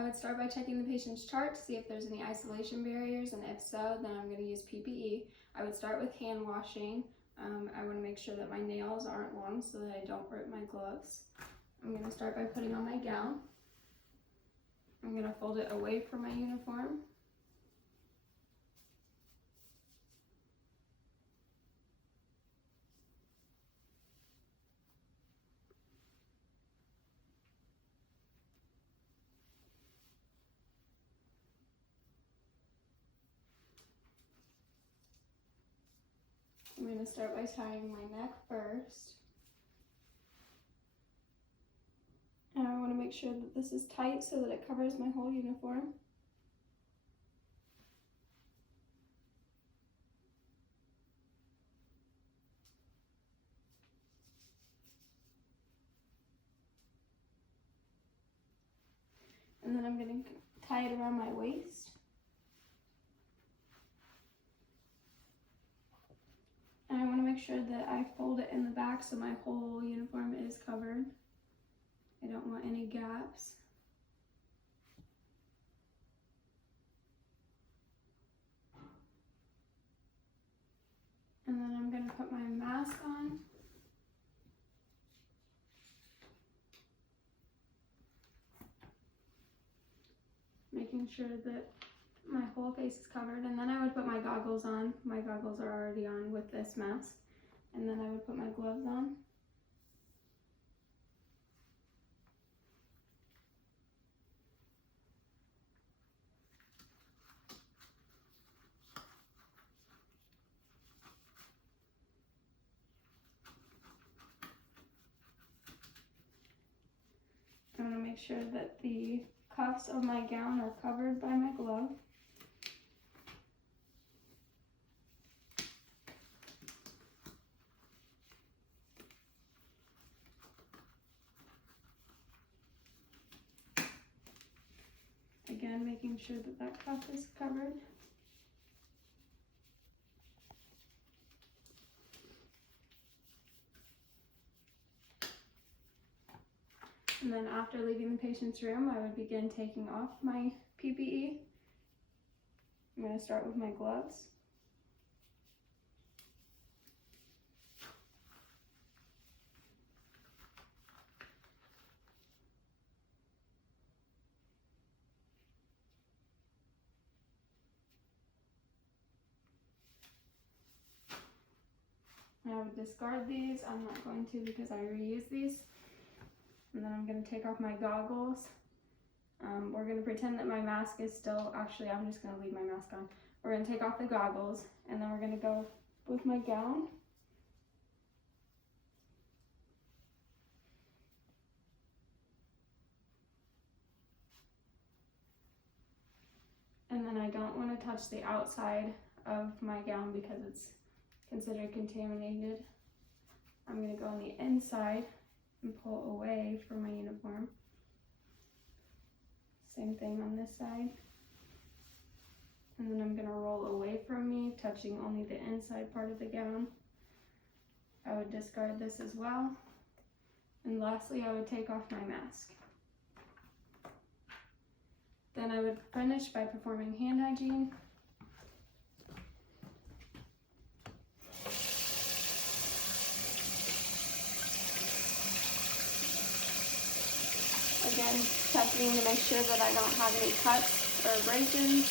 I would start by checking the patient's chart to see if there's any isolation barriers, and if so, then I'm going to use PPE. I would start with hand washing. I want to make sure that my nails aren't long so that I don't rip my gloves. I'm going to start by putting on my gown. I'm going to fold it away from my uniform. I'm going to start by tying my neck first. And I want to make sure that this is tight so that it covers my whole uniform. And then I'm going to tie it around my waist. And I want to make sure that I fold it in the back so my whole uniform is covered. I don't want any gaps. And then I'm going to put my mask on. Making sure that my whole face is covered, and then I would put my goggles on. My goggles are already on with this mask. And then I would put my gloves on. I want to make sure that the cuffs of my gown are covered by my glove. Again, making sure that that cuff is covered. And then after leaving the patient's room, I would begin taking off my PPE. I'm going to start with my gloves. I would discard these. I'm not going to because I reuse these. And then I'm going to take off my goggles. We're going to pretend that my mask is still, actually I'm just going to leave my mask on. We're going to take off the goggles, and then we're going to go with my gown. And then I don't want to touch the outside of my gown because it's considered contaminated. I'm going to go on the inside and pull away from my uniform. Same thing on this side. And then I'm going to roll away from me, touching only the inside part of the gown. I would discard this as well. And lastly, I would take off my mask. Then I would finish by performing hand hygiene. Again, checking to make sure that I don't have any cuts or abrasions.